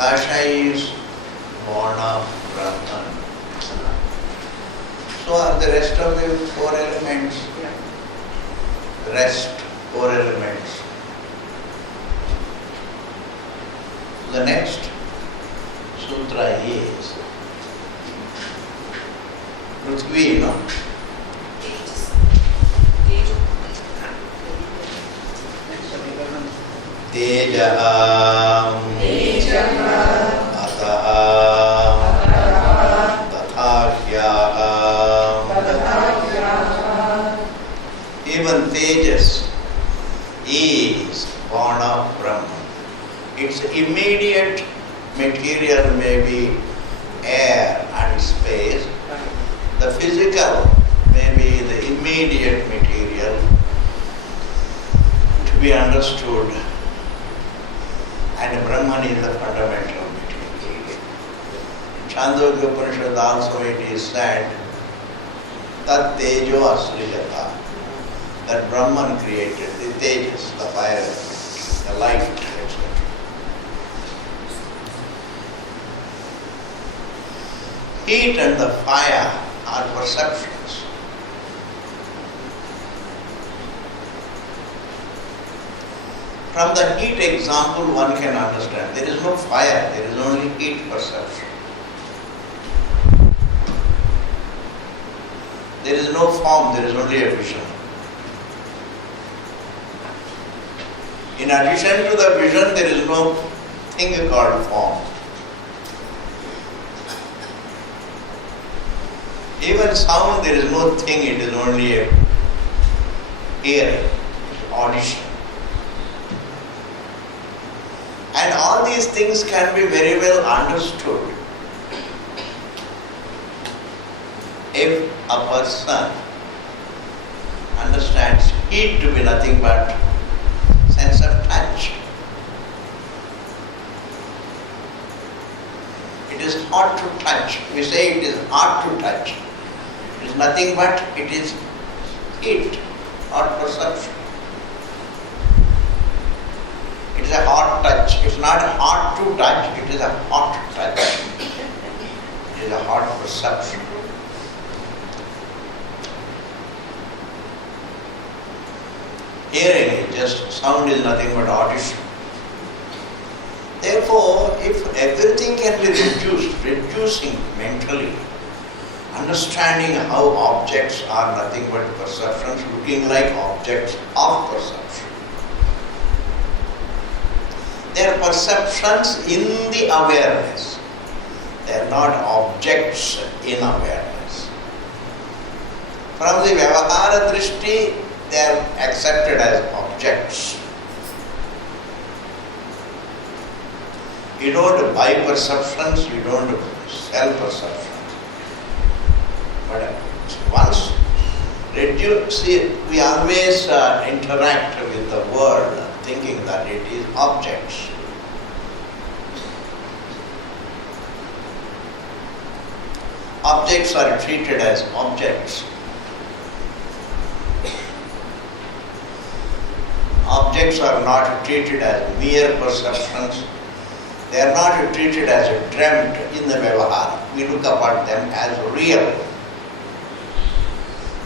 Akasha is born of Brahman. So are the rest of the four elements. Rest, four elements. The next sutra is Prithvi, no? Tejaha Ataha Tathakhyaha. Even Tejas is born of Brahman. Its immediate material may be air and space. The physical may be the immediate material to be understood, and Brahman is the fundamental material. In Chandogya Upanishad also it is said that Tejo Asrijata, that Brahman created the Tejas, the fire, the light, etc. Heat and the fire are perceptions. From the heat example one can understand there is no fire, there is only heat perception. There is no form, there is only a vision. In addition to the vision, there is no thing called form. Even sound, there is no thing, it is only a hearing, audition. And all these things can be very well understood if a person understands heat to be nothing but sense of touch. It is hot to touch. We say it is hot to touch. It is nothing but it is heat, hot perception. It is a hot touch. It is not hot to touch, it is a hot touch. It is a hot perception. Hearing is just, sound is nothing but audition. Therefore, if everything can be reducing mentally, understanding how objects are nothing but perceptions, looking like objects of perception. They are perceptions in the awareness. They are not objects in awareness. From the Vyavahara Drishti, they are accepted as objects. You don't buy perceptions, you don't sell perceptions. But once we always interact with the world thinking that it is objects. Objects are treated as objects. Objects are not treated as mere perceptions. They are not treated as dreamt in the Vyavahara. We look upon them as real.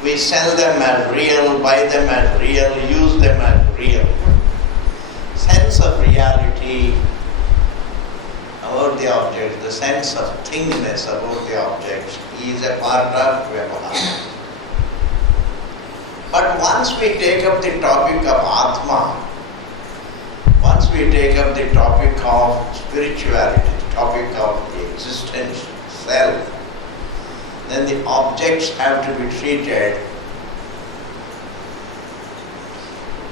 We sell them as real, buy them as real, use them as real. Sense of reality about the object, the sense of thingness about the object is a part of Vyavahara. But once we take up the topic of Atma, once we take up the topic of spirituality, the topic of the existence, self, then the objects have to be treated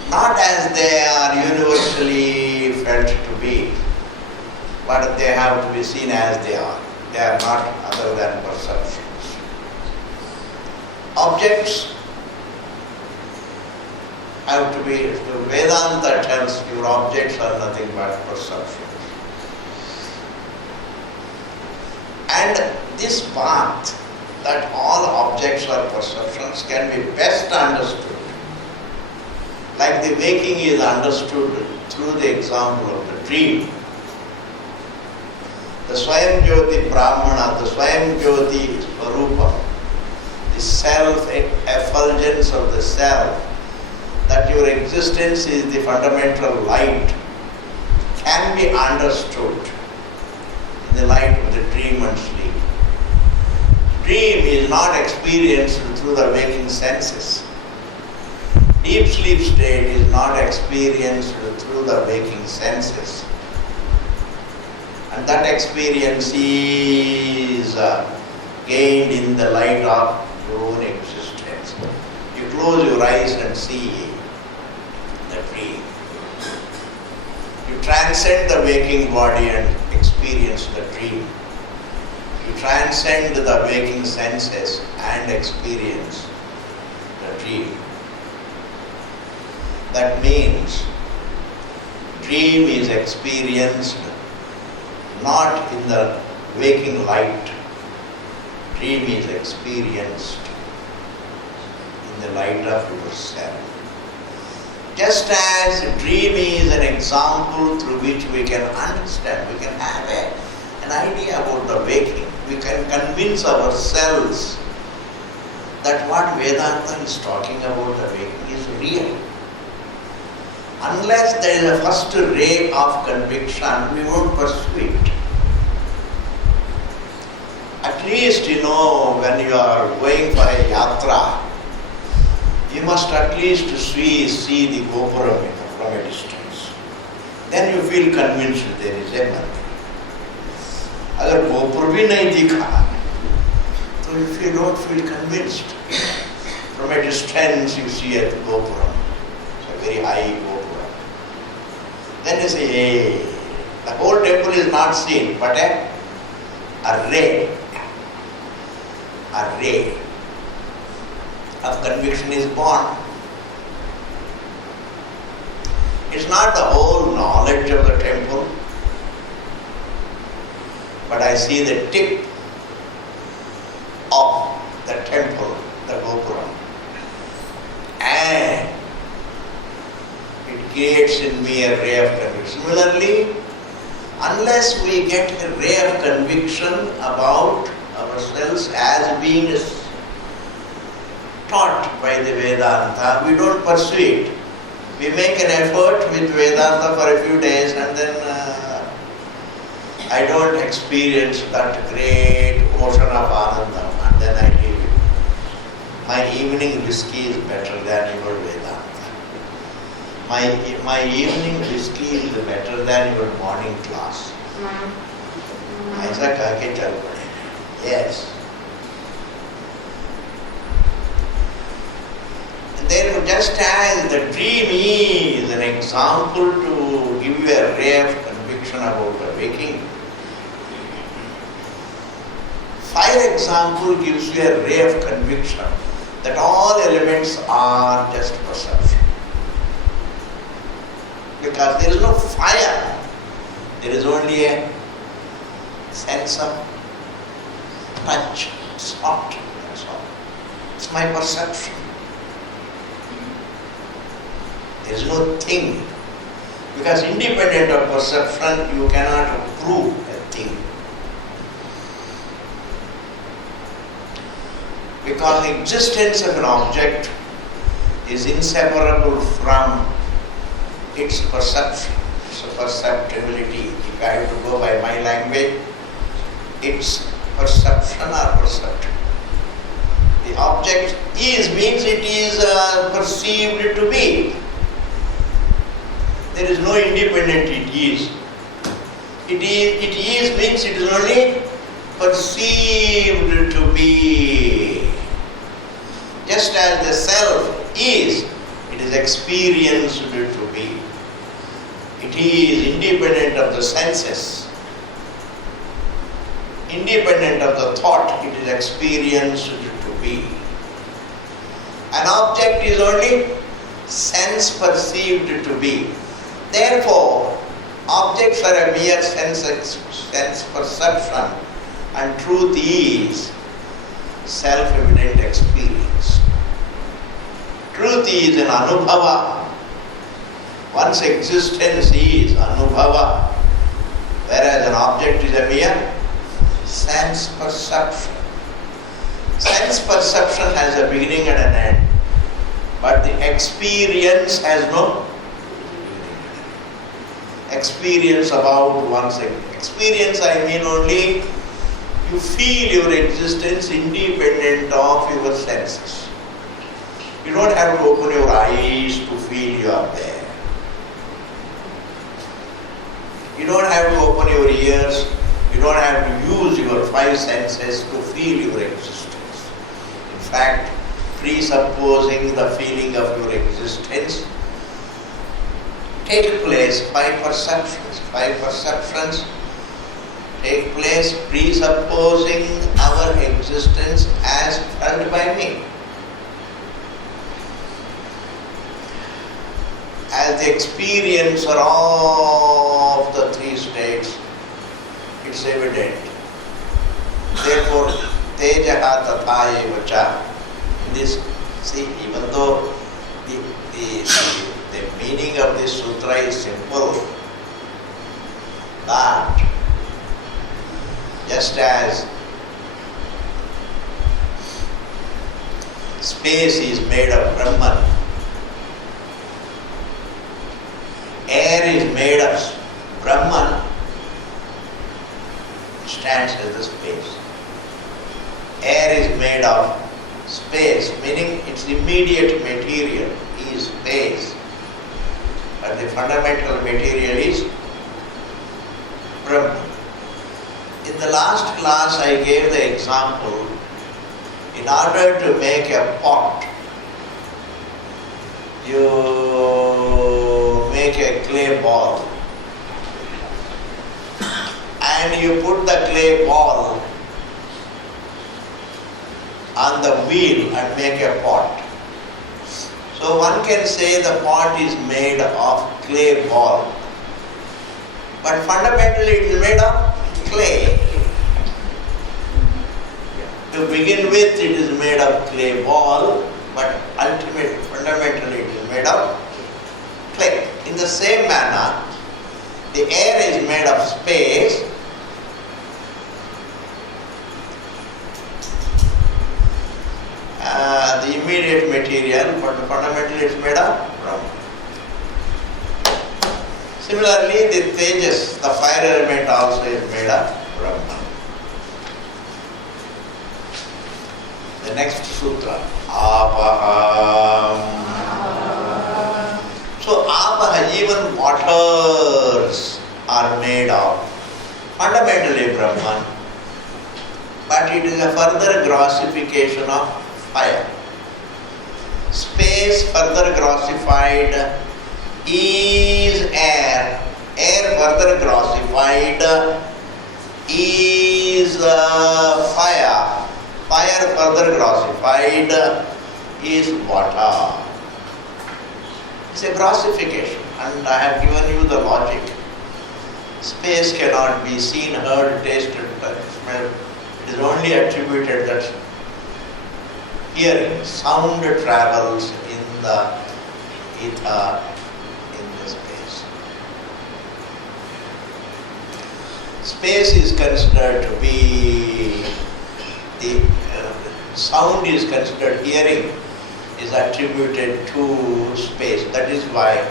not as they are universally felt to be, but they have to be seen as they are. They are not other than perceptions. Objects have to be, Vedanta tells your objects are nothing but perceptions. And this path, that all objects are perceptions, can be best understood. Like the waking is understood through the example of the dream. the Swayam Jyoti Brahmana, the Swayam Jyoti Swarupa, the self-effulgence of the self, that your existence is the fundamental light, can be understood in the light of the dream and sleep. Dream is not experienced through the waking senses. Deep sleep state is not experienced through the waking senses. And that experience is gained in the light of your own existence. You close your eyes and see the dream. You transcend the waking body and experience the dream. You transcend the waking senses and experience the dream. That means dream is experienced not in the waking light. Dream is experienced in the light of yourself. Just as dream is an example through which we can understand, we can have an idea about the waking. We can convince ourselves that what Vedanta is talking about the waking is real. Unless there is a first ray of conviction, we won't pursue it. At least, when you are going for a yatra, you must at least see the Gopuram from a distance. Then you feel convinced there is a mandir. अगर गोपुर भी नहीं दिखा तो if you don't feel convinced, from a distance you see a Gopuram, it's a very high Gopuram. Then you say, hey, the whole temple is not seen, but a ray of conviction is born. It's not the whole knowledge of the temple, but I see the tip of the temple, the Gopuram, and it creates in me a ray of conviction. Similarly, unless we get a ray of conviction about ourselves as being taught by the Vedanta, we don't pursue it. We make an effort with Vedanta for a few days and then I don't experience that great ocean of Anandam, and then I leave it. My evening whiskey is better than your Vedanta. My evening whiskey is better than your morning class. ऐसा कह के चल पड़े. Yes. Therefore, just as the dream is an example to give you a ray of conviction about the waking, fire example gives you a ray of conviction that all elements are just perception. Because there is no fire, there is only a sense of touch. It's hot, that's all. It's my perception. There is no thing. Because independent of perception, you cannot prove a thing. Because the existence of an object is inseparable from its perception, its perceptibility. If I have to go by my language, it's perception or perceptible. The object is means it is perceived to be. There is no independent it is. It is means it is only perceived to be. Just as the self is, it is experienced to be. It is independent of the senses, independent of the thought, it is experienced to be. An object is only sense perceived to be. Therefore, objects are a mere sense perception, and truth is self-evident experience. Truth is an anubhava. One's existence is anubhava, whereas an object is a mere sense perception. Sense perception has a beginning and an end, but the experience has no experience about oneself. Experience, I mean only you feel your existence independent of your senses. You don't have to open your eyes to feel you are there. You don't have to open your ears. You don't have to use your five senses to feel your existence. In fact, presupposing the feeling of your existence take place by perceptions. Five perceptions take place presupposing our existence as felt by me. As the experiencer of the three states, it's evident. Therefore, tejaha tatha eva cha. This, see, even though the meaning of this sutra is simple, that just as space is made of Brahman, air is made of Brahman, stands as the space. Air is made of space, meaning its immediate material is space, but the fundamental material is Brahman. In the last class I gave the example, in order to make a pot, you make a clay ball and you put the clay ball on the wheel and make a pot. So one can say the pot is made of clay ball, but fundamentally it is made of clay. To begin with it is made of clay ball, but fundamentally it is made of clay. In the same manner, the air is made of space, the immediate material, but fundamentally it's made of Brahman. Similarly, the Tejas, the fire element also is made of Brahman. The next sutra, Apaha. So Apaha, even waters are made of fundamentally Brahman, but it is a further grossification of fire. Space further grossified is air. Air further grossified is fire. Fire further grossified is water. It's a grossification, and I have given you the logic. Space cannot be seen, heard, tasted, smelled. It is only attributed that hearing, sound travels in the ether, in the space. Space is considered to be sound is considered, hearing is attributed to space. That is why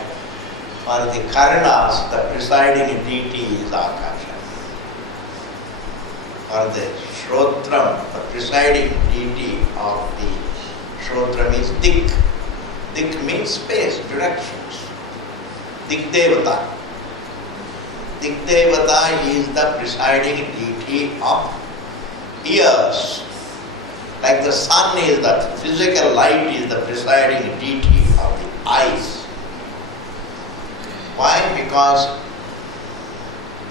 for the Karanas, the presiding deity is Akasha. For the Shrotram, the presiding deity of the Shrotram is Dik. Dik means space, directions. Dik Devata. Dik Devata is the presiding deity of ears. Like the sun is the physical light is the presiding deity of the eyes. Why? Because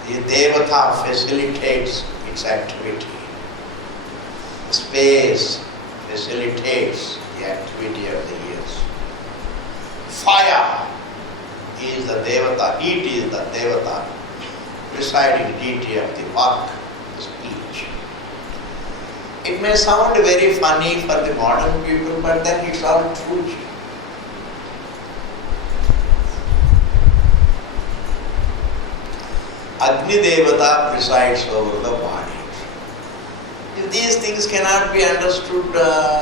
the Devata facilitates its activity. Space facilitates the activity of the ears. Fire is the Devata, heat is the Devata, presiding deity of the Vak, the speech. It may sound very funny for the modern people, but then it's all true. Agni Devata presides over the body. If these things cannot be understood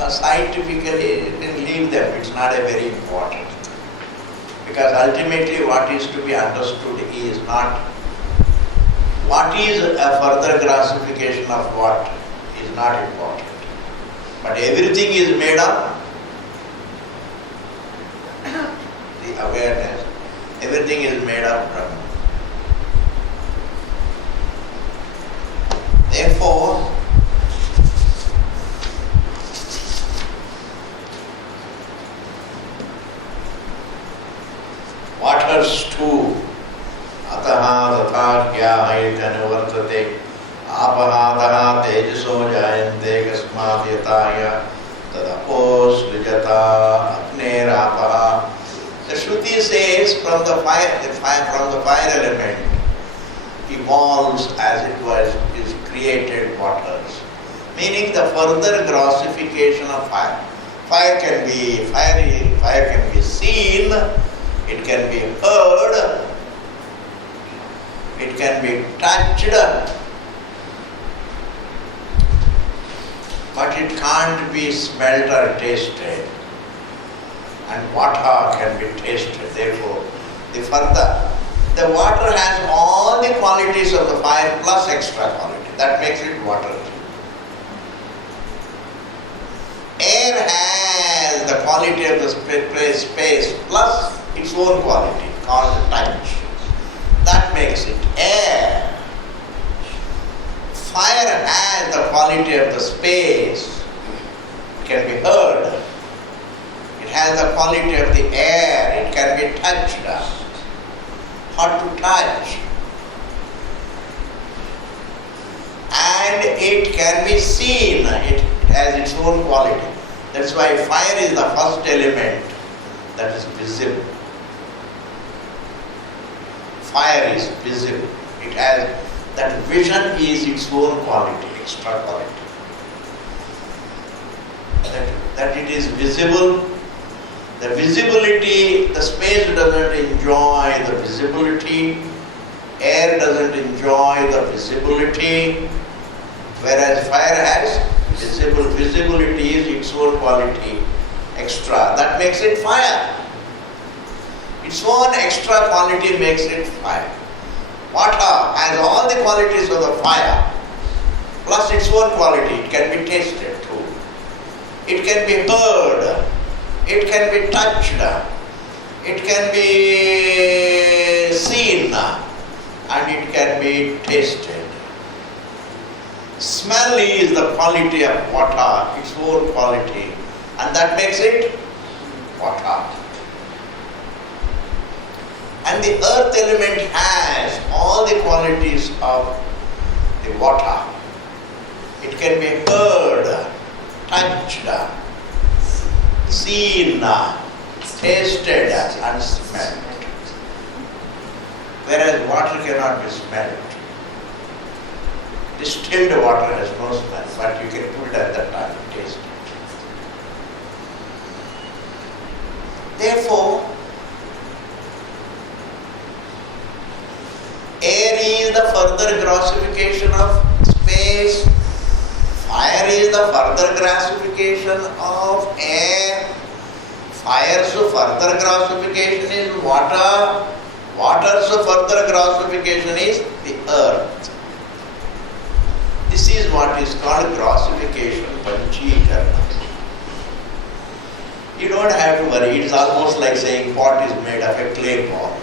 scientifically, then leave them. It's not a very important. Because ultimately what is to be understood is not what is a further classification of what is not important. But everything is made up. The awareness, everything is made up Brahman. Therefore, waters too, ataha tatha gyahait anuvartate, apaha taha tejaso jayante kasmat yataya, tadapos lijata apner apaha. The Shruti says from the fire element evolves as it was, is created waters. Meaning the further grossification of fire. Fire can be seen, it can be heard, it can be touched, but it can't be smelt or tasted. And water can be tasted. Therefore, the water has all the qualities of the fire plus extra quality. That makes it water. Air has the quality of the space plus its own quality called touch. That makes it air. Fire has the quality of the space. It can be heard. It has the quality of the air. It can be touched. Hot to touch. And it can be seen. It has its own quality. That's why fire is the first element that is visible. Fire is visible. It has, that vision is its own quality, extra quality. That it is visible. The visibility, the space doesn't enjoy the visibility, air doesn't enjoy the visibility, whereas fire has visibility is its own quality, extra. That makes it fire. Its own extra quality makes it fire. Water has all the qualities of the fire, plus its own quality. It can be tasted too. It can be heard. It can be touched, it can be seen, and it can be tasted. Smell is the quality of water, its own quality, and that makes it water. And the earth element has all the qualities of the water. It can be heard, touched, seen, tasted and smelled. Whereas water cannot be smelled. Distilled water has no smell, but you can put it at that time and taste it. Therefore, air is the further grossification of space. Fire is the further grossification of air. Fire's further grossification is water. Water's further grossification is the earth. This is what is called grossification, panchīkarana. You don't have to worry. It's almost like saying pot is made of a clay pot.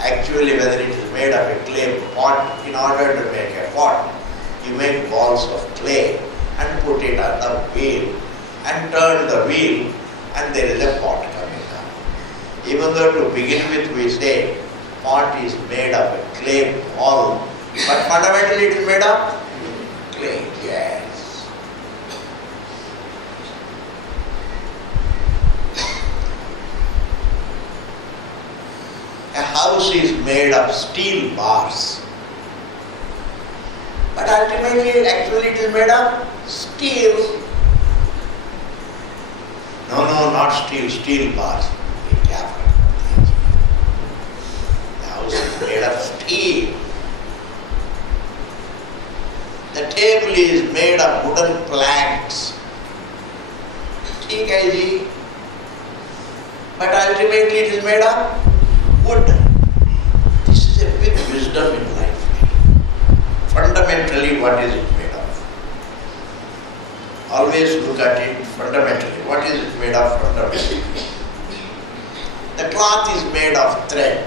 Actually, whether it is made of a clay pot, in order to make a pot, you make balls of clay and put it on the wheel and turn the wheel and there is a pot coming up. Even though to begin with we say pot is made of a clay ball, but fundamentally it is made of clay, yes. A house is made of steel bars. But ultimately, actually it is made of steel. No, not steel, steel bars. Be careful. The made of steel. The table is made of wooden planks. ठीक है जी. But ultimately it is made of wood. This is a big wisdom in life. Fundamentally, what is it made of? Always look at it fundamentally. What is it made of fundamentally? The cloth is made of thread.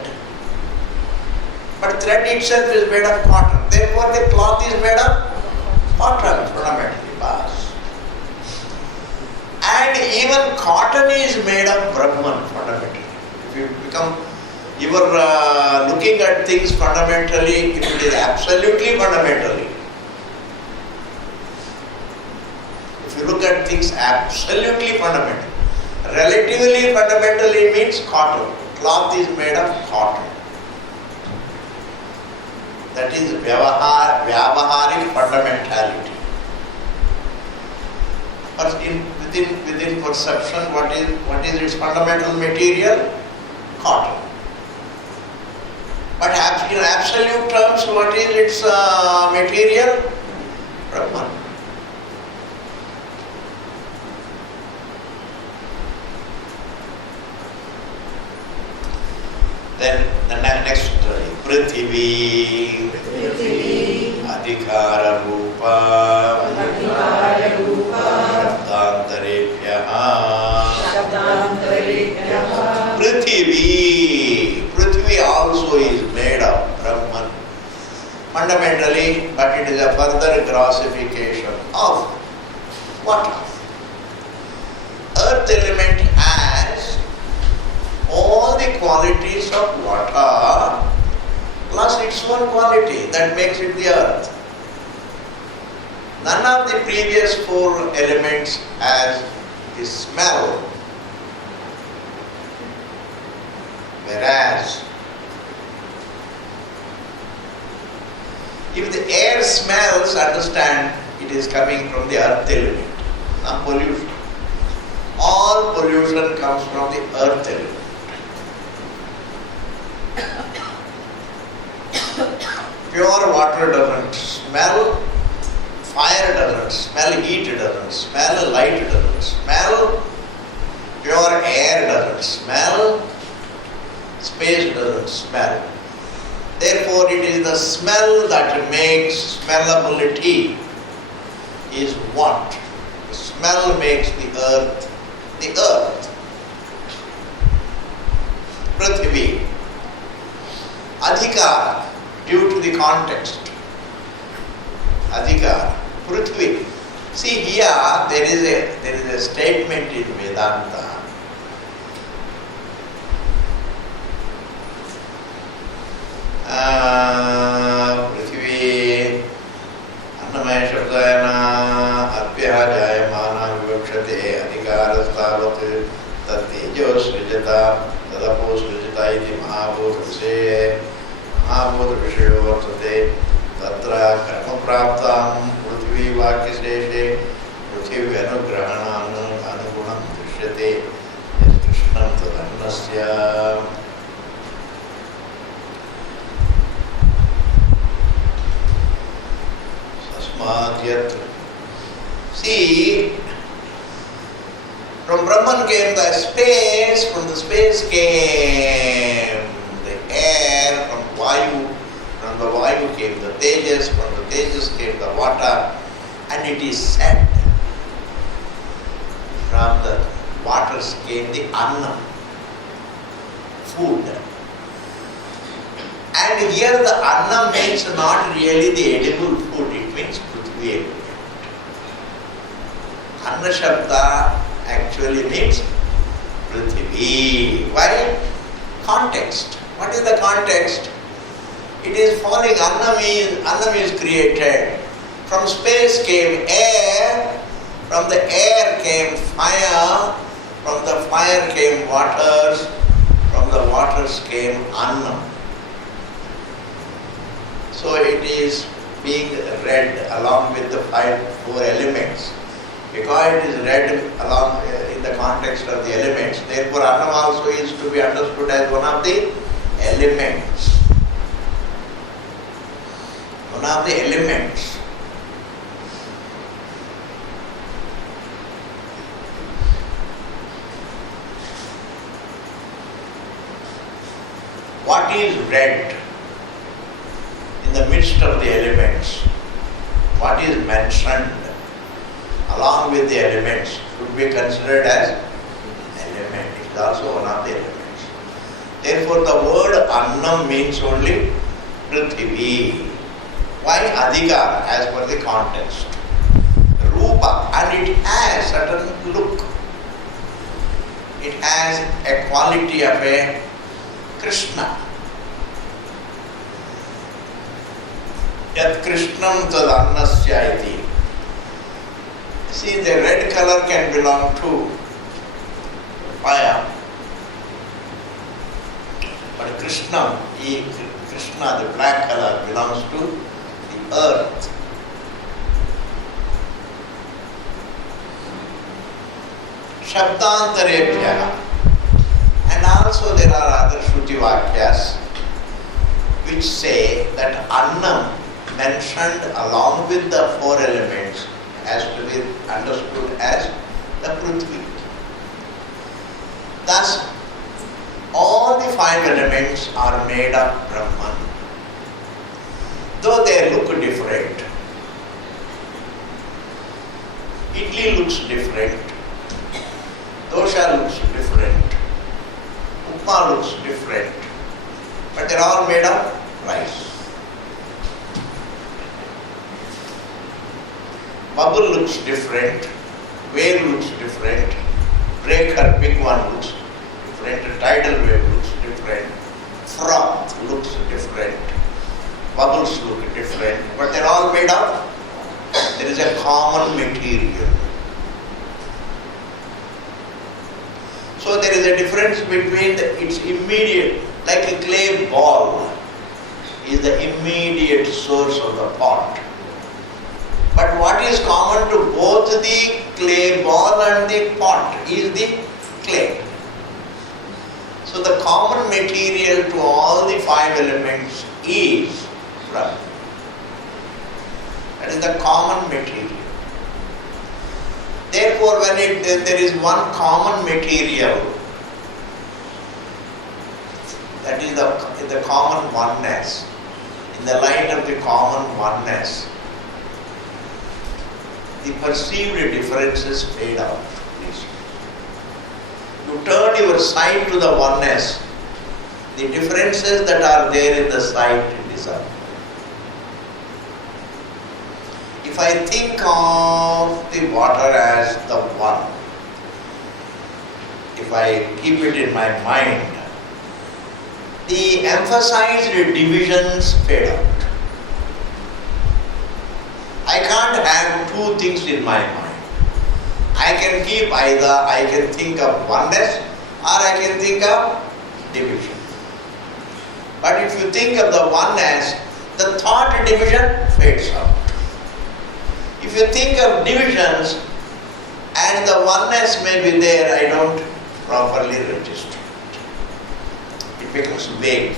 But thread itself is made of cotton. Therefore, the cloth is made of cotton fundamentally. Bas. And even cotton is made of Brahman fundamentally. If you are looking at things fundamentally, if it is absolutely fundamentally. If you look at things absolutely fundamentally, relatively fundamentally means cotton. Cloth is made of cotton. That is vyavaharic fundamentality. But within perception, what is its fundamental material? Cotton. But in absolute terms, what is its material? Brahman. Then the next story, Prithvi, Adhikara Rupa, Shabdantarepyaha. Prithvi also is made of Brahman fundamentally, but it is a further grossification of water. Earth element has all the qualities of water plus its own quality that makes it the earth. None of the previous four elements has the smell, whereas if the air smells, understand it is coming from the earth element, not pollution. All pollution comes from the earth element. Pure water doesn't smell, fire doesn't smell, heat doesn't smell, light doesn't smell, pure air doesn't smell, space doesn't smell. Therefore, it is the smell that makes smellability is what? The smell makes the earth the earth. Prithvi. Adhikara, due to the context. Adhikara. Prithvi. See here, there is a statement in Vedanta. Prithvi Annamaya Shabdayana Arpyaha Jayamana Vivakshate Adhikarastavat Tattejo Srijata Tadapo Srijata iti Mahabhut Vishe Mahabhut Vishayo Vartate Tatra Karma Praptam Prithvi Vakyaseshe Prithvi Anugrahanam Anugunam Drishyate Yat Krishnam Tadannasya. See, from Brahman came the space, from the space came the air, from the Vayu came the Tejas, from the Tejas came the water, and it is said from the waters came the Annam, food. And here the Annam means not really the edible food, it means Prithvi element. Anna Shabda actually means Prithvi. Why? Context. What is the context? It is falling, Annam is created. From space came air, from the air came fire, from the fire came waters, from the waters came Annam. So it is being read along with the four elements. Because it is read along in the context of the elements, therefore Annam also is to be understood as one of the elements. of the elements. What is red in the midst of the elements? What is mentioned along with the elements should be considered as element. It is also one of the elements. Therefore, the word annam means only Prithvi. Why Adhika? As per the context. Rupa, and it has certain look. It has a quality of a Krishna. Yat Krishnam tad annasya iti. See, the red color can belong to fire, but Krishna, the black color, belongs to the earth. Shabdantarebhya. And also there are other Shruti Vakyas which say that Annam mentioned along with the four elements has to be understood as the Prithvi. Thus, all the five elements are made of Brahman. Though they look different, Idli looks different, Dosha looks different, Upma looks different, but they are all made of rice. Bubble looks different, wave looks different, breaker, big one looks different, tidal wave looks different, froth looks different, bubbles look different, but they are all made of, there is a common material. So there is a difference between its immediate, like a clay ball is the immediate source of the pot. But what is common to both the clay ball and the pot is the clay. So the common material to all the five elements is Brahma. That is the common material. Therefore, when there is one common material, that is the common oneness, in the light of the common oneness, the perceived differences fade out. You turn your sight to the oneness, the differences that are there in the sight disappear. If I think of the water as the one, if I keep it in my mind, the emphasized divisions fade out. I can't have two things in my mind. I can keep either, I can think of oneness or I can think of division. But if you think of the oneness, the thought division fades out. If you think of divisions and the oneness may be there, I don't properly register it. It becomes vague.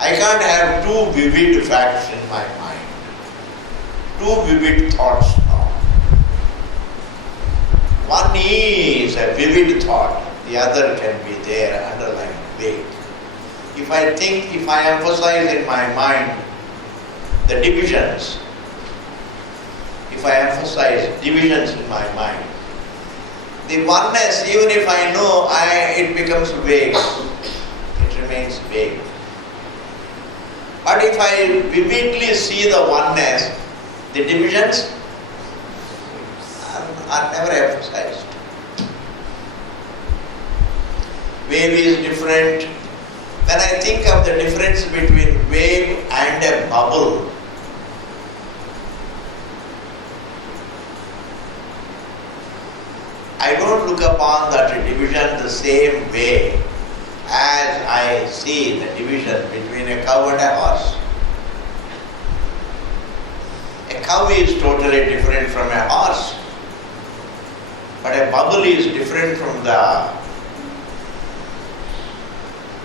I can't have two vivid facts in my mind. Two vivid thoughts now. One is a vivid thought, the other can be there, underlying, vague. If I emphasize in my mind the divisions, if I emphasize divisions in my mind, the oneness, even if I know, it becomes vague. It remains vague. But if I vividly see the oneness, the divisions are never emphasized. Wave is different. When I think of the difference between wave and a bubble, I don't look upon that division the same way as I see the division between a cow and a horse. A cow is totally different from a horse, but a bubble is different from the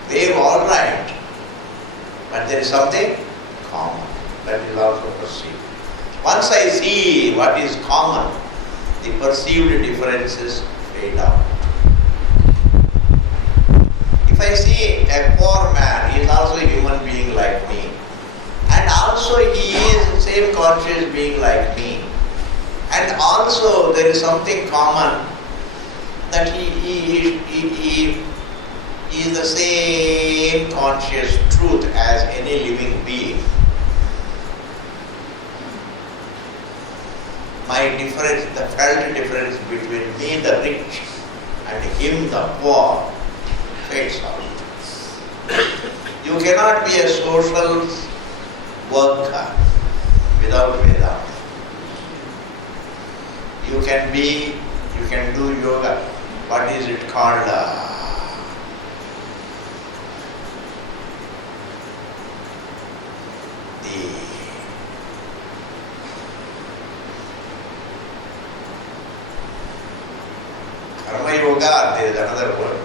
wave, all right, but there is something common. that is also perceived. Once I see what is common, the perceived differences fade out. If I see a poor man, he is also a human being like me. And also he is the same conscious being like me. And also there is something common that he is the same conscious truth as any living being. My difference, the felt difference between me, the rich, and him, the poor, fades out. You cannot be a social worker without Vedanta. You can do yoga. What is it called? Karma yoga, there is another word.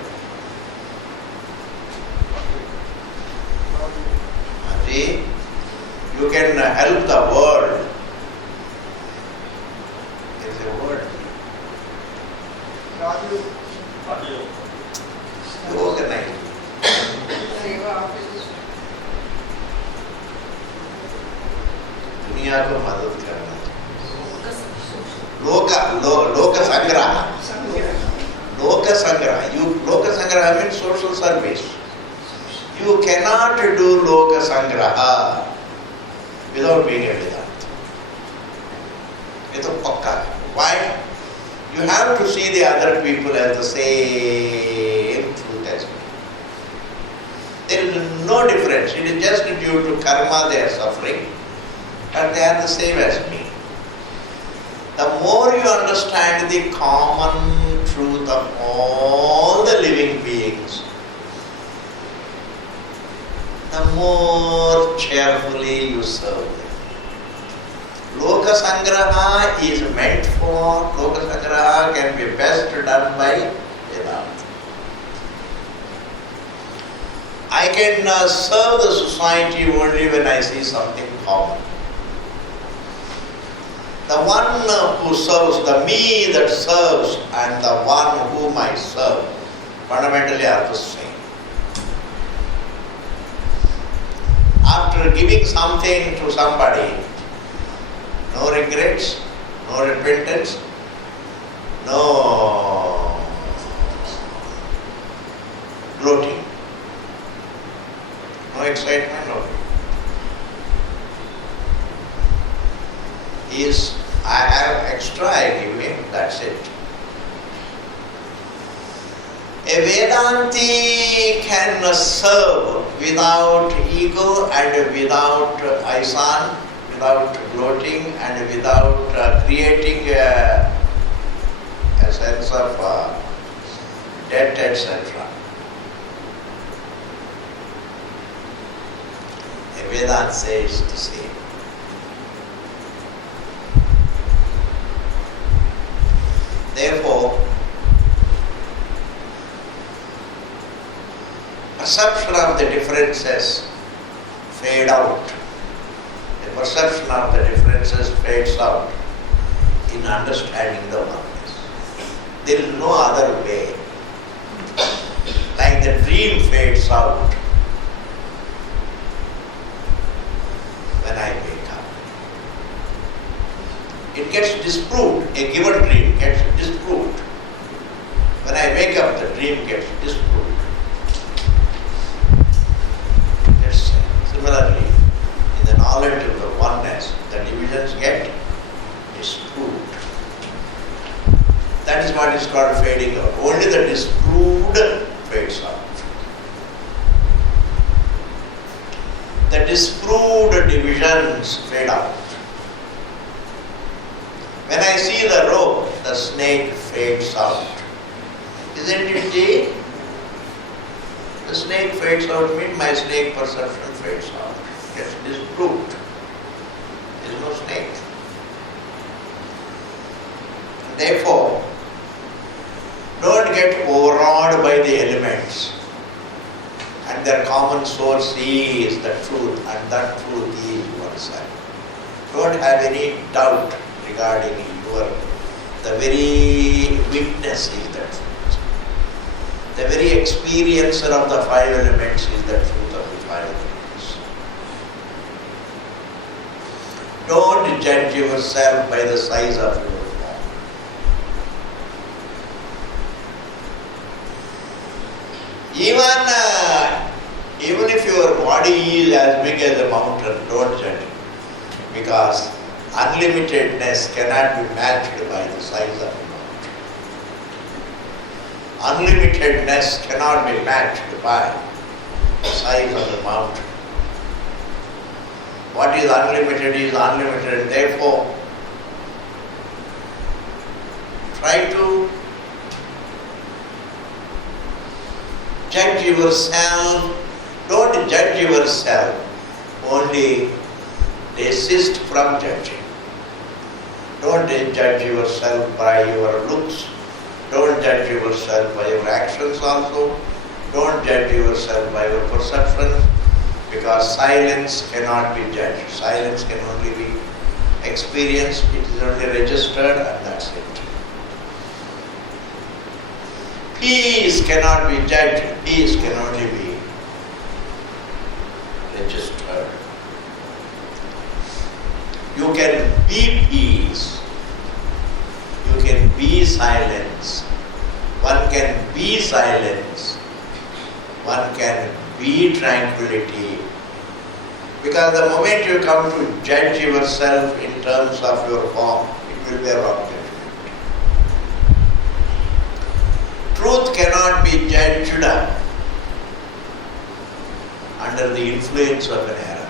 See, you can help the world. There is a word. You organize. दुनिया को मदद करना. लोक संग्रह. Loka Sangraha means social service. You cannot do Loka Sangraha without being a Vedanta. It's a pakka. Why? You have to see the other people as the same truth as me. There is no difference. It is just due to karma they are suffering, but they are the same as me. The more you understand the common truth of all the living beings, the more cheerfully you serve them. Loka Sangraha is meant for, Loka Sangraha can be best done by Vedanta. I can serve the society only when I see something common. The one who serves, the me that serves and the one whom I serve, fundamentally are the same. After giving something to somebody, no regrets, no repentance, no gloating, no excitement, no. I have extra, I give him, that's it. A Vedanti can serve without ego and without aisan, without gloating and without creating a sense of debt, etc. A Vedanta says the same. Therefore, perception of the differences fade out. The perception of the differences fades out in understanding the oneness. There is no other way. Like the dream fades out when I wake up. It gets disproved. A given dream gets disproved. When I wake up, the dream gets disproved. Similarly, in the knowledge of the oneness, the divisions get disproved. That is what is called fading out. Only the disproved fades out. The disproved divisions fade out. When I see the rope, the snake fades out. Isn't it Jay? The snake fades out, means my snake perception fades out. Gets disproved. There is no snake. Therefore, don't get overawed by the elements. And their common source is the truth, and that truth is oneself. Don't have any doubt regarding the very witness is the truth. The very experiencer of the five elements is the truth of the five elements. Don't judge yourself by the size of your form. Even if your body is as big as a mountain, don't judge it. Because unlimitedness cannot be matched by the size of a mountain. Unlimitedness cannot be matched by the size of the mountain. What is unlimited is unlimited. Therefore, try to judge yourself. Don't judge yourself. Only desist from judging. Don't judge yourself by your looks. Don't judge yourself by your actions also. Don't judge yourself by your perceptions. Because silence cannot be judged. Silence can only be experienced. It is only registered and that's it. Peace cannot be judged. Peace can only be registered. You can be peace. You can be silence. One can be silence. One can be tranquility. Because the moment you come to judge yourself in terms of your form, it will be a wrong judgment. Truth cannot be judged under the influence of an error.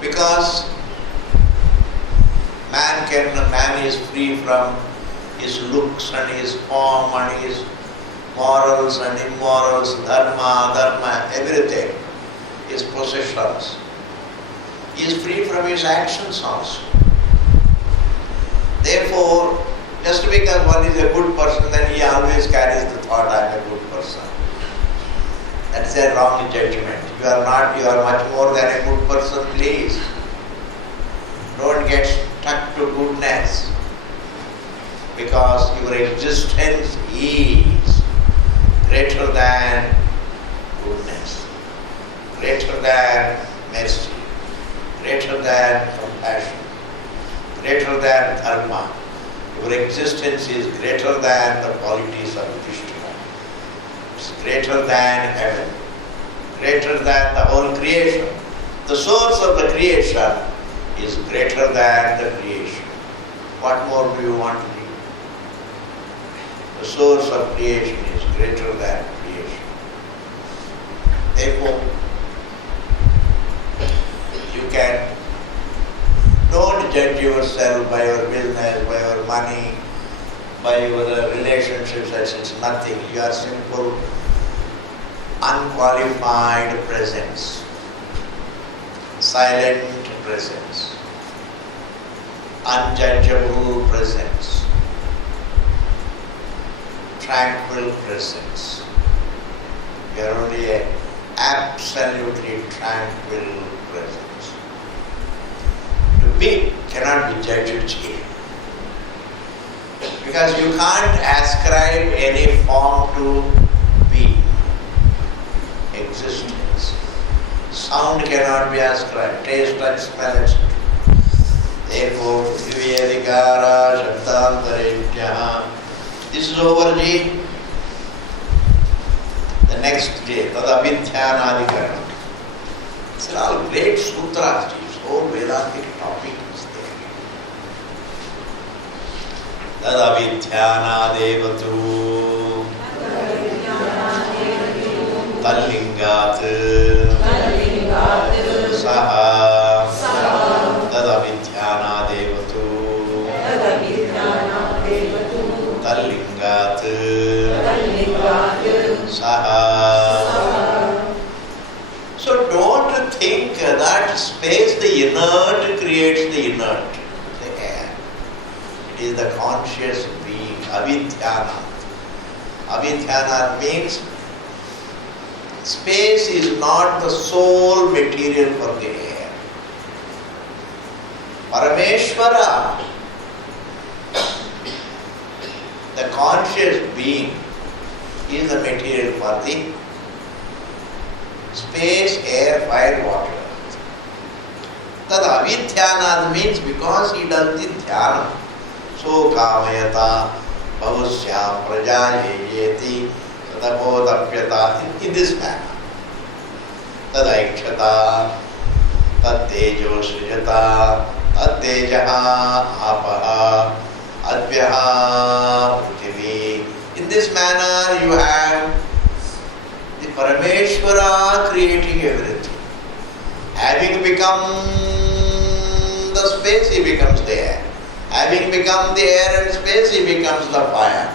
Because man is free from his looks and his form and his morals and immorals, dharma, everything, his possessions. He is free from his actions also. Therefore, just because one is a good person, then he always carries the thought, I am a good person. That's a wrong judgment. You are not, you are much more than a good person, please. Don't get stuck to goodness. Because your existence is greater than goodness, greater than mercy, greater than compassion, greater than dharma. Your existence is greater than the qualities of Vishnu. It's greater than heaven, greater than the whole creation. The source of the creation is greater than the creation. What more do you want to do? The source of creation is greater than creation. Therefore, don't judge yourself by your business, by your money, by your relationships as it's nothing. You are simple, unqualified presence, silent presence, unjudgeable presence, tranquil presence. You are only an absolutely tranquil presence. To be cannot be judged here. Because you can't ascribe any form to being, existence. Sound cannot be ascribed, taste and smell, etc. Therefore, Divyadikara Shabdantarejyaha. This is over, Ji. The next day, Tadabhidhyanadikaranam. These are all great sutras, Ji. Whole Vedantic topic is there. Tadabhidhyanadevatu Tallingat Saha Tadabhidhyanadevatu Tallingat Saha. So don't think that space, the inert, creates the inert. It is the conscious being, avidhyana. Avidhyana means Space is not the sole material for the air. Parameshwara, the conscious being, is the material for the space, air, fire, water. Tad avidhyanad means because he does the dhyana. So kamayata bhavusya prajayeti sadapodapyata in this manner. Tad aikshata, tad tejo srijata, tad tejaha apaha, advyaha prithvi. In this manner you have the Parameshwara creating everything. Having become the space, he becomes the air. Having become the air and space, he becomes the fire.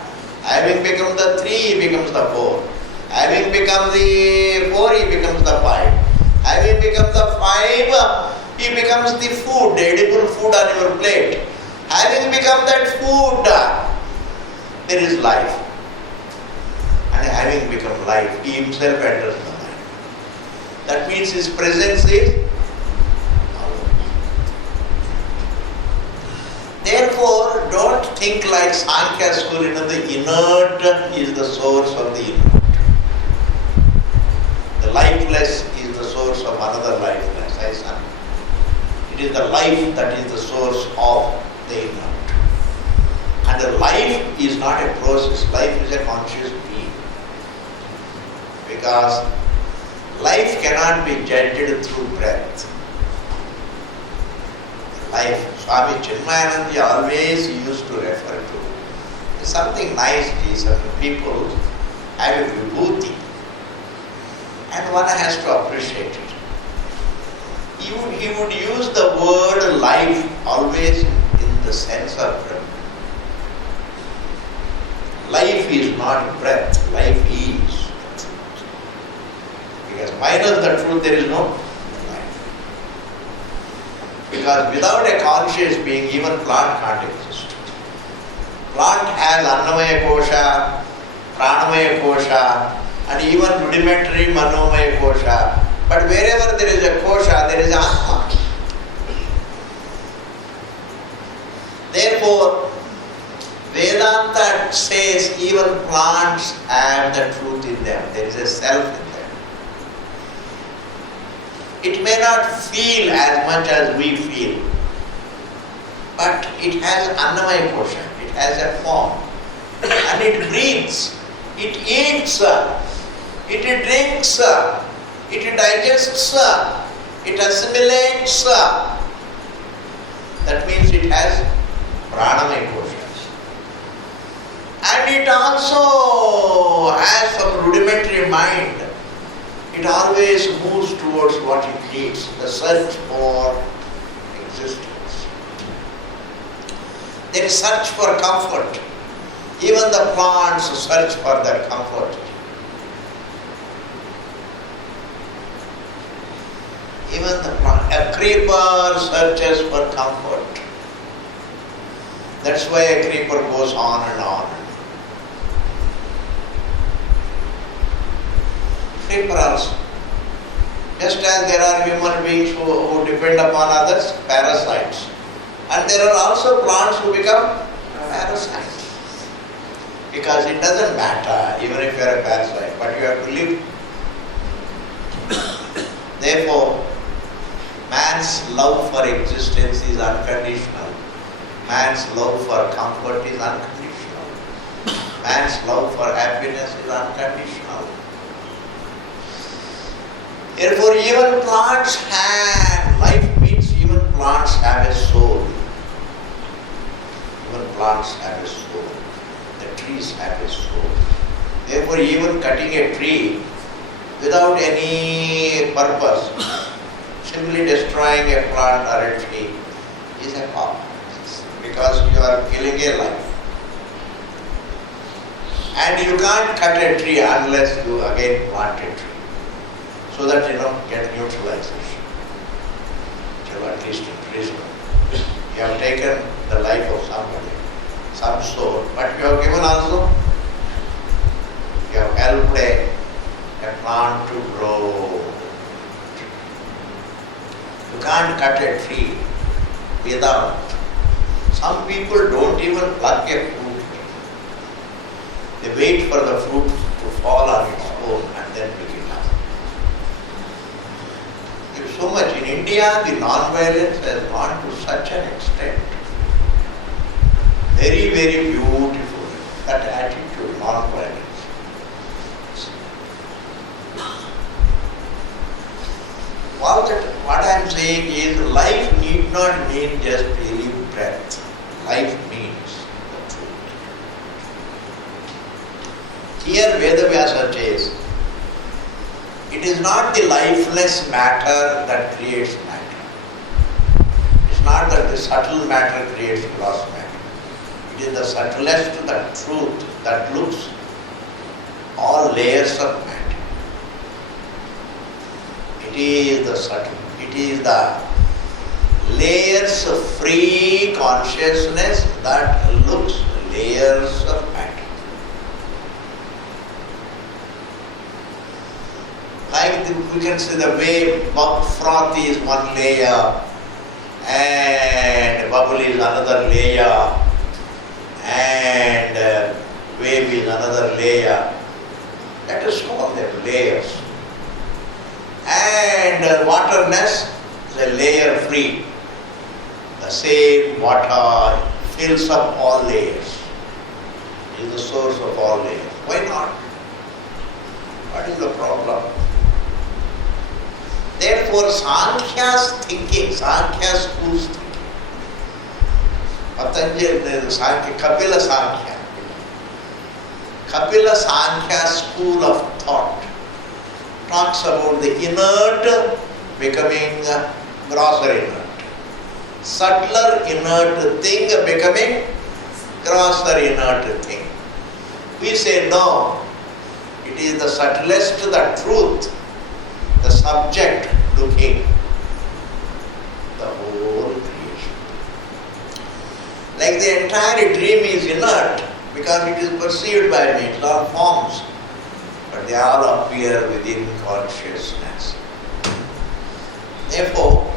Having become the three, he becomes the four. Having become the four, he becomes the five. Having become the five, he becomes the food, the edible food on your plate. Having become that food, there is life. And having become life, he himself enters the mind. That means his presence is knowledge. Therefore, don't think like Sankhya school, the inert is the source of the inert. The lifeless is the source of another lifeless. It is the life that is the source of the inert. And the life is not a process, life is a conscious being. Because life cannot be judged through breath. Life, Swami Chinmayananda always used to refer to something nice, some people have a vibhuti and one has to appreciate it. He would use the word life always in the sense of breath. Life is not breath, life is. Because minus the truth there is no life. Because without a conscious being, even plant can't exist. Plant has Annamaya Kosha, Pranamaya Kosha, and even rudimentary Manomaya Kosha. But wherever there is a Kosha, there is Atma. Therefore, Vedanta says even plants have the truth in them. There is a self in them. It may not feel as much as we feel, but it has Annamaya Kosha. It has a form. And it breathes. It eats. It drinks. It digests. It assimilates. That means it has Pranamaya Kosha. And it also has some rudimentary mind. It always moves towards what it needs, the search for existence. There is search for comfort. Even the plants search for their comfort. Even the plant, a creeper searches for comfort. That's why a creeper goes on and on. Creeper also. Just as there are human beings who depend upon others, parasites. And there are also plants who become parasites. Because it doesn't matter, even if you are a parasite, but you have to live. Therefore, man's love for existence is unconditional. Man's love for comfort is unconditional. Man's love for happiness is unconditional. Therefore, even plants have, life means even plants have a soul. Even plants have a soul. The trees have a soul. Therefore, even cutting a tree without any purpose, simply destroying a plant or a tree is a path. Because you are killing a life. And you can't cut a tree unless you again plant a tree. So that get neutralization. At least in reason. You have taken the life of somebody, some soul, but you have given also, you have helped a plant to cut a tree without. Some people don't even pluck a fruit. They wait for the fruit to fall on its own and then pick it up. There's so much. In India, the non-violence has gone to such an extent. Very, very beautiful, that attitude, non-violence. What I am saying is, life need not mean just very breath. Life means the truth. Here Vedavyasa says, it is not the lifeless matter that creates matter. It's not that the subtle matter creates gross matter. It is the subtlest, the truth that looks all layers of matter. It is the subtle, it is the layers of free consciousness that looks layers of matter. Like we can see the way froth is one layer and bubble is another layer and wave is another layer. Let us call them layers. And waterness is a layer free. The same water fills up all layers. It is the source of all layers. Why not? What is the problem? Therefore, Sankhya's thinking, Sankhya school's thinking, Patanjali, Sankhya, Kapila Sankhya. Kapila Sankhya school of thought talks about the inert becoming grosser inert. Subtler inert thing becoming grosser inert thing. We say no, it is the subtlest, the truth, the subject looking the whole creation. Like the entire dream is inert because it is perceived by me, it's all forms, but they all appear within consciousness. Therefore,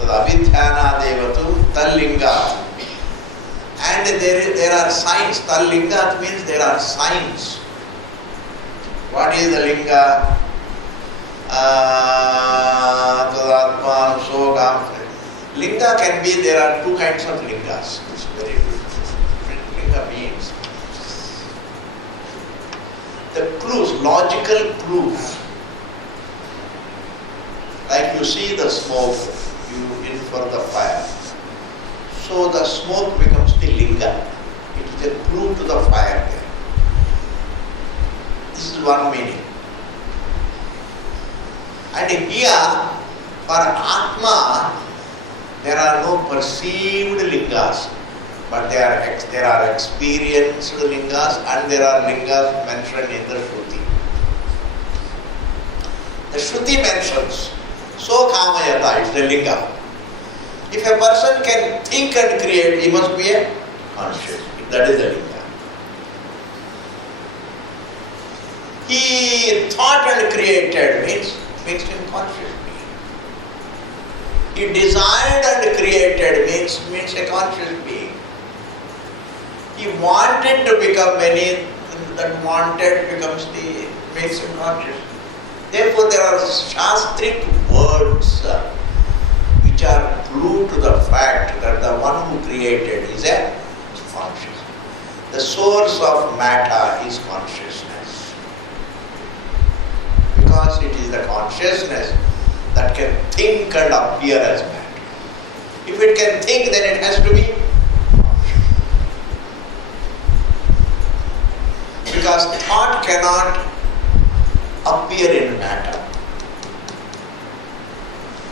Abhidhyana Devatu Tallinga. And there are signs. Tallinga means there are signs. What is the linga? Tadatman, Sogam. Linga can be, there are two kinds of lingas. It's very beautiful. Linga means the clues, logical clues. Like you see the smoke, you in for the fire. So the smoke becomes the linga. It is a clue to the fire there. This is one meaning. And here, for Atma, there are no perceived lingas, but there are experienced lingas and there are lingas mentioned in the Shruti. The Shruti mentions, so kamayata, it's the linga. If a person can think and create, he must be a conscious. That is the linga. He thought and created makes him conscious being. He desired and created means a conscious being. He wanted to become many, that wanted makes him conscious. Therefore, there are shastric words which are clue to the fact that the one who created is a conscious. The source of matter is consciousness. Because it is the consciousness that can think and appear as matter. If it can think, then it has to be conscious. Because thought cannot appear in matter.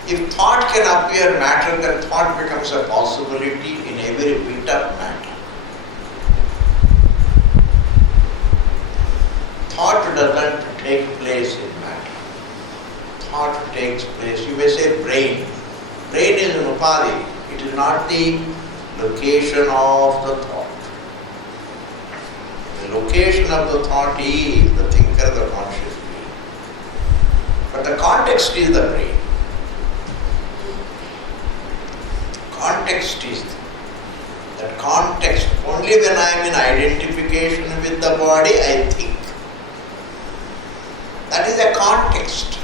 If thought can appear matter, then thought becomes a possibility in every bit of matter. Thought doesn't take place in matter. Thought takes place. You may say brain. Brain is an upadhi. It is not the location of the thought. The location of the thought is the thinker, the conscious being. But the context is the brain. context is that context. Only when I am in identification with the body, I think. That is a context.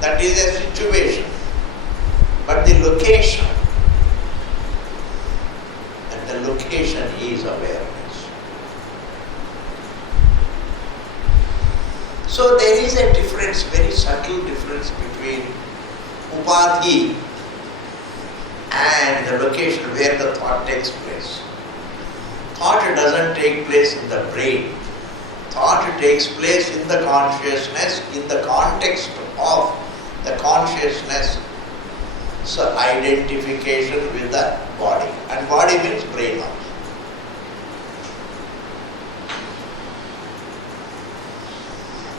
That is a situation. But the location, and the location is awareness. So there is a difference, very subtle difference between upadhi and the location where the thought takes place. Thought doesn't take place in the brain. Thought takes place in the consciousness, in the context of the consciousness. So identification with the body. And body means brain also.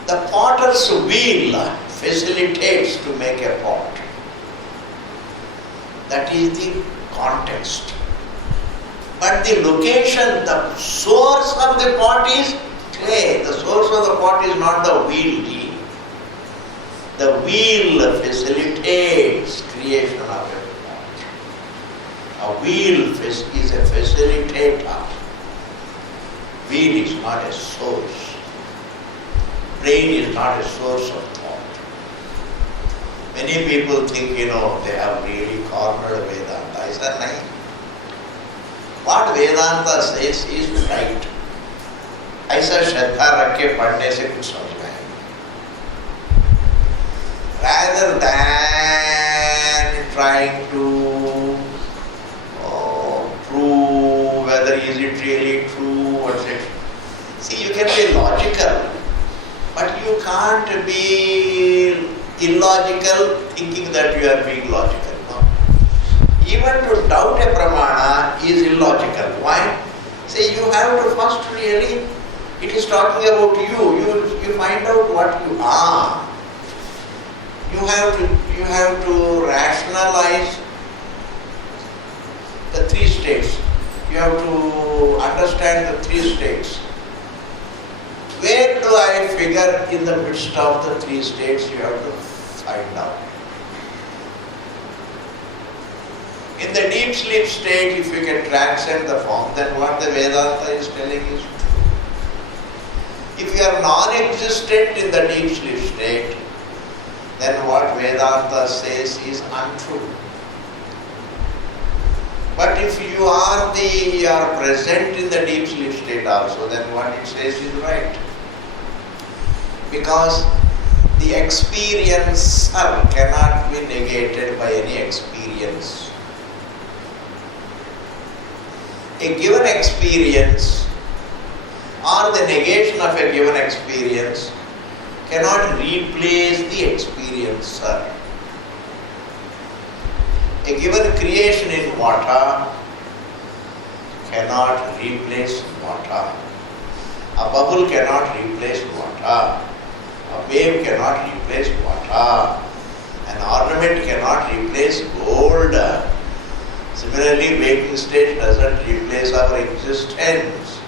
The potter's wheel facilitates to make a pot. That is the context. But the location, the source of the pot is clay. The source of the pot is not the wheel. The wheel facilitates creation of a pot. A wheel is a facilitator. Wheel is not a source. Brain is not a source of thought. Many people think, they have really cornered Vedanta. I said, no. What Vedanta says is right. ऐसा श्रद्धा रख के पढ़ने से कुछ समझ में आएगा. Rather than trying to prove whether is it really true, what's it. See, you can be logical, but you can't be illogical thinking that you are being logical. No. Even to doubt a pramana is illogical. Why? Say you have to first really, it is talking about you. You find out what you are. You have to rationalize the three states. You have to understand the three states. Where do I figure in the midst of the three states? You have to find out. In the deep sleep state, if you can transcend the form, then what the Vedanta is telling is true. If you are non-existent in the deep sleep state, then what Vedanta says is untrue. But if you are present in the deep sleep state also, then what it says is right. Because the experiencer cannot be negated by any experience. A given experience or the negation of a given experience cannot replace the experiencer. A given creation in water cannot replace water. A bubble cannot replace water. A wave cannot replace water. An ornament cannot replace gold. Similarly, waking state doesn't replace our existence.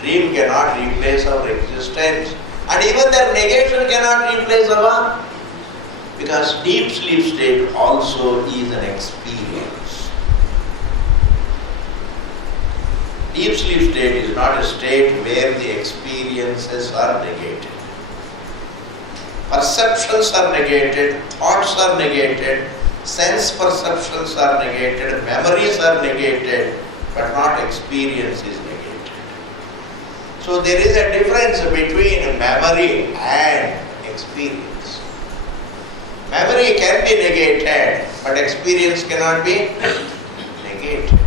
Dream cannot replace our existence. And even their negation cannot replace our, because deep sleep state also is an experience. Deep sleep state is not a state where the experiences are negated. Perceptions are negated, thoughts are negated, sense perceptions are negated, memories are negated, but not experience is negated. So there is a difference between memory and experience. Memory can be negated, but experience cannot be negated.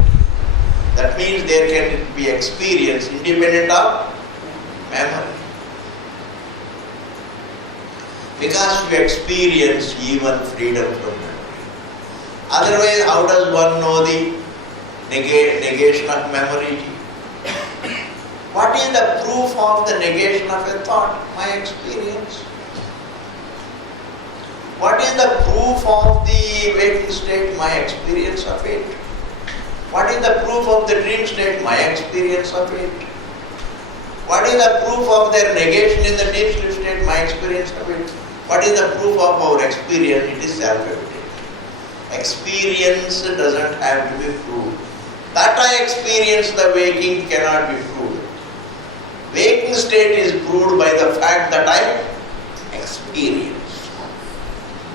That means there can be experience independent of memory. Because you experience even freedom from memory. Otherwise, how does one know the negation of memory? What is the proof of the negation of a thought? My experience. What is the proof of the waking state? My experience of it. What is the proof of the dream state? My experience of it. What is the proof of their negation in the deep sleep state? My experience of it. What is the proof of our experience? It is self-evident. Experience doesn't have to be proved. That I experience the waking cannot be proved. Waking state is proved by the fact that I experience.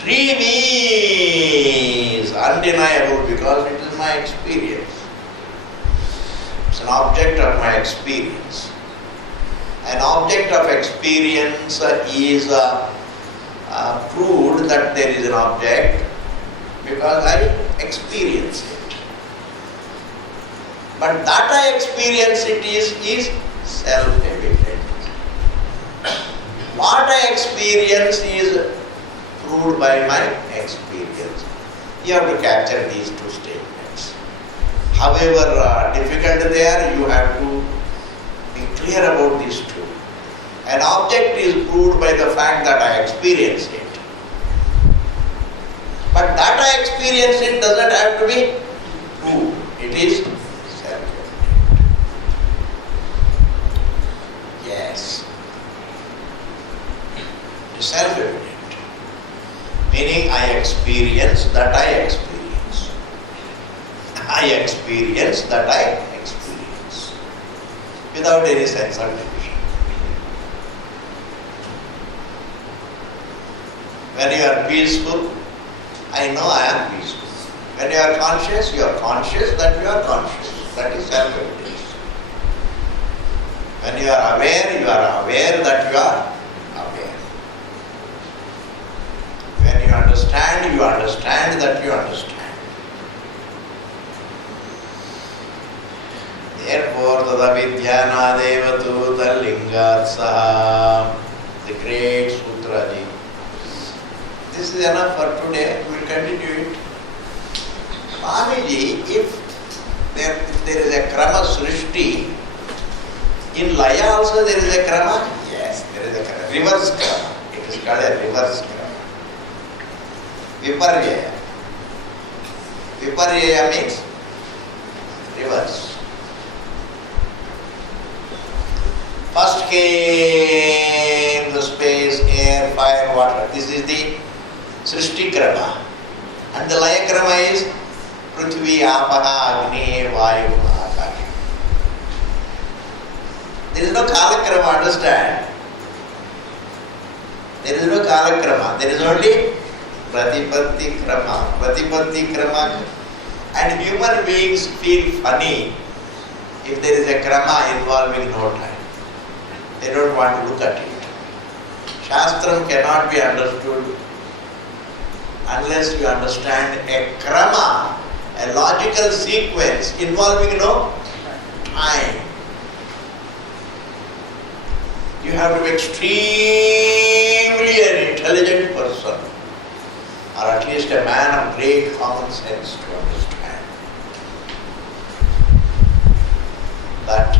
Dream is undeniable because it is my experience. It's an object of my experience. An object of experience is proved that there is an object because I experience it. But that I experience it is self-evident. What I experience is proved by my experience. You have to capture these two statements. However difficult they are, you have to be clear about these two. An object is proved by the fact that I experience it. But that I experience it doesn't have to be proved. It is self-evident. Yes. It is self-evident. Meaning I experience that I experience. I experience that I experience. Without any sense of division. When you are peaceful, I know I am peaceful. When you are conscious that you are conscious. That is self-evidence. When you are aware that you are aware. When you understand that you understand. Therefore, tadavidyanadevato talingat saha, the great Sutra ji. This is enough for today. We will continue it. Swamiji, if there is a krama srishti, in Laya also there is a krama? Yes, there is a krama. Reverse krama. It is called a reverse krama. Viparyaya. Viparyaya means reverse. First came the space, air, fire, water. This is the Srishti Krama. And the Laya Krama is Prithvi, Apaha, Agni, Vayu, Akasha. There is no Kala Krama, understand? There is no Kala Krama. There is only Pratipatti Krama. Pratipatti Krama. And human beings feel funny if there is a Krama involving no time. They don't want to look at it. Shastram cannot be understood unless you understand a krama, a logical sequence involving no time. You have to be extremely an intelligent person, or at least a man of great common sense to understand that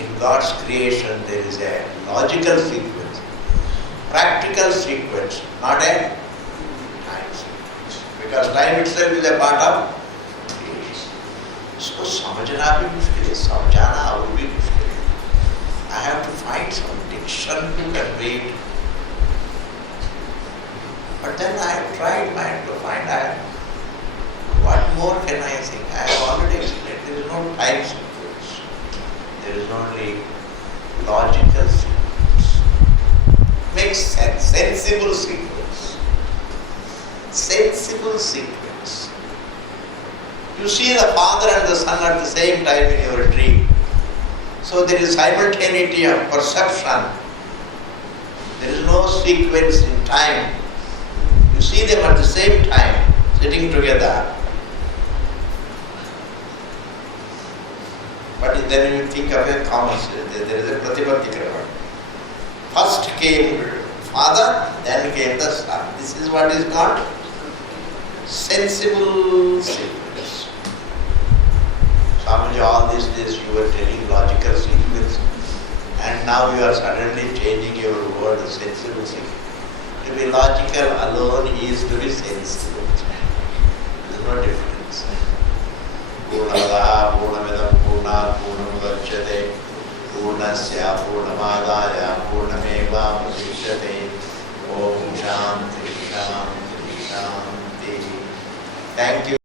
in God's creation there is a logical sequence, practical sequence, not a time sequence. Because time itself is a part of creation. इसको समझना भी मुश्किल है, समझाना और भी मुश्किल है. I have to find some diction to convey it. But then I have tried to find out what more can I think. I have already explained. There is no time sequence. There is only logical sequence. Makes sense. Sensible sequence. Sensible sequence. You see the father and the son at the same time in your dream. So there is simultaneity of perception. There is no sequence in time. You see them at the same time, sitting together. But then you think of a common sense. There is a pratipatti krama. First came father, then came the son. This is what is called sensible sequence. Swamiji, all these days you were telling logical sequence, and now you are suddenly changing your word sensible sequence. To be logical alone is to be sensible. There is no difference. Purnada, Purnamidam, Purnat, Purnamudachyate, Purnasya, Purnamadaya, Purnameva, Pratishyate, Om Shanti, Shanti. Thank you.